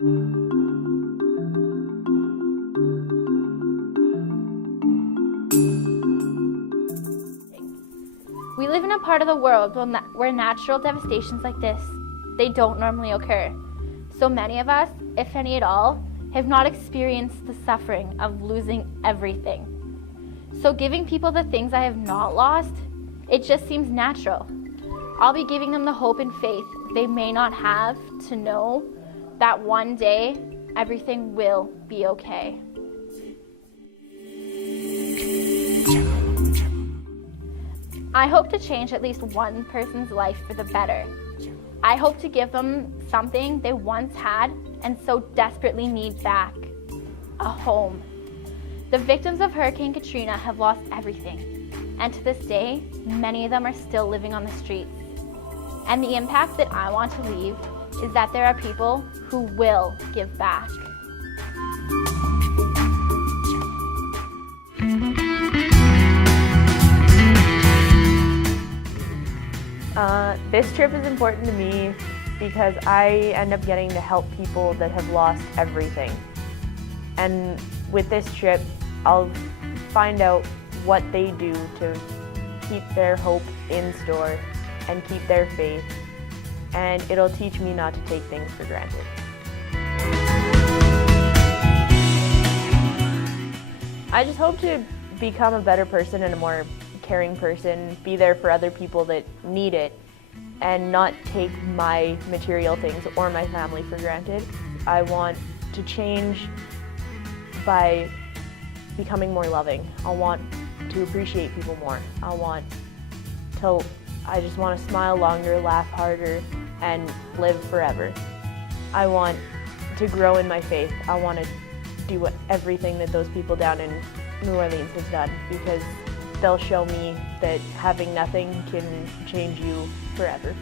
We live in a part of the world where natural devastations like this, they don't normally occur. So many of us, if any at all, have not experienced the suffering of losing everything. So giving people the things I have not lost, it just seems natural. I'll be giving them the hope and faith they may not have to know that one day everything will be okay. I hope to change at least one person's life for the better. I hope to give them something they once had and so desperately need back: a home. The victims of Hurricane Katrina have lost everything, and to this day, many of them are still living on the streets. And the impact that I want to leave is that there are people who will give back. This trip is important to me because I end up getting to help people that have lost everything. And with this trip, I'll find out what they do to keep their hope in store and keep their faith, and it'll teach me not to take things for granted. I just hope to become a better person and a more caring person, be there for other people that need it, and not take my material things or my family for granted. I want to change by becoming more loving. I want to appreciate people more. I just want to smile longer, laugh harder, and live forever. I want to grow in my faith. I want to do everything that those people down in New Orleans has done, because they'll show me that having nothing can change you forever.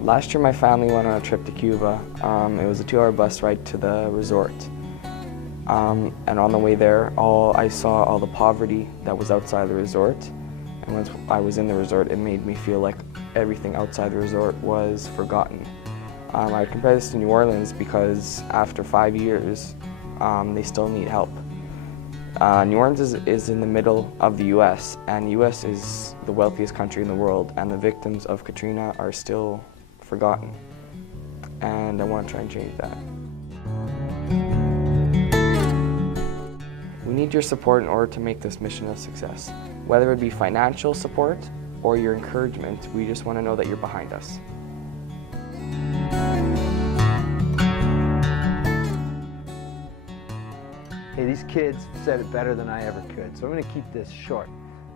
Last year my family went on a trip to Cuba. It was a 2-hour bus ride to the resort. And on the way there, I saw all the poverty that was outside the resort. And once I was in the resort, it made me feel like everything outside the resort was forgotten. I compare this to New Orleans because after 5 years, they still need help. New Orleans is in the middle of the U.S., and the U.S. is the wealthiest country in the world, and the victims of Katrina are still forgotten. And I want to try and change that. We need your support in order to make this mission a success. Whether it be financial support or your encouragement, we just want to know that you're behind us. Hey, these kids said it better than I ever could, so I'm going to keep this short.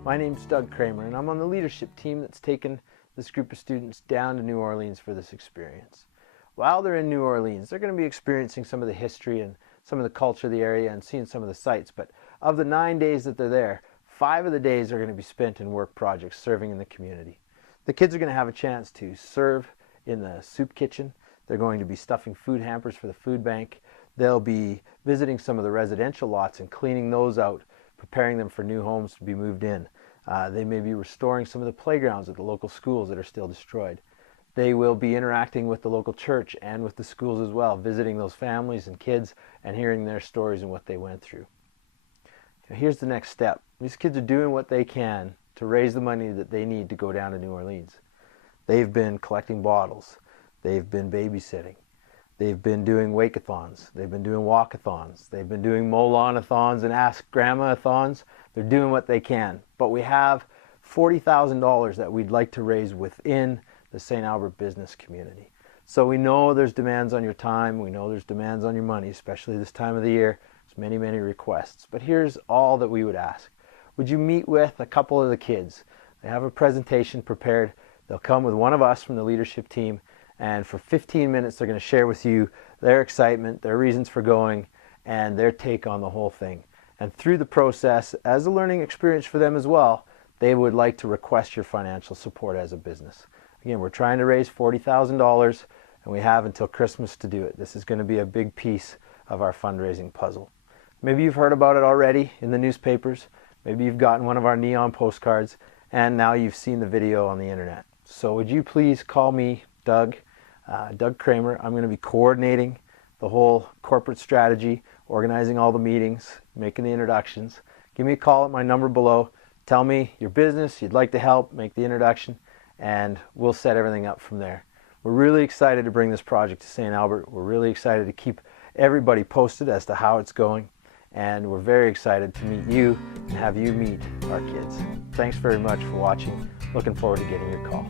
My name's Doug Kramer, and I'm on the leadership team that's taken this group of students down to New Orleans for this experience. While they're in New Orleans, they're going to be experiencing some of the history and some of the culture of the area and seeing some of the sights, but of the 9 days that they're there, 5 of the days are going to be spent in work projects serving in the community. The kids are going to have a chance to serve in the soup kitchen. They're going to be stuffing food hampers for the food bank. They'll be visiting some of the residential lots and cleaning those out, preparing them for new homes to be moved in. They may be restoring some of the playgrounds at the local schools that are still destroyed. They will be interacting with the local church and with the schools as well, visiting those families and kids and hearing their stories and what they went through. Now, here's the next step. These kids are doing what they can to raise the money that they need to go down to New Orleans. They've been collecting bottles. They've been babysitting. They've been doing wake-a-thons. They've been doing walk-a-thons. They've been doing mow-lawn-a-thons and ask grandma-a-thons. They're doing what they can. But we have $40,000 that we'd like to raise within the St. Albert business community. So we know there's demands on your time. We know there's demands on your money, especially this time of the year. There's many, many requests. But here's all that we would ask. Would you meet with a couple of the kids? They have a presentation prepared. They'll come with one of us from the leadership team, and for 15 minutes they're going to share with you their excitement, their reasons for going, and their take on the whole thing. And through the process, as a learning experience for them as well, they would like to request your financial support as a business. Again, we're trying to raise $40,000, and we have until Christmas to do it. This is going to be a big piece of our fundraising puzzle. Maybe you've heard about it already in the newspapers. Maybe you've gotten one of our neon postcards, and now you've seen the video on the internet. So would you please call me Doug Kramer. I'm going to be coordinating the whole corporate strategy, organizing all the meetings, making the introductions. Give me a call at my number below. Tell me your business, you'd like to help, make the introduction, and we'll set everything up from there. We're really excited to bring this project to St. Albert. We're really excited to keep everybody posted as to how it's going, and we're very excited to meet you and have you meet our kids. Thanks very much for watching. Looking forward to getting your call.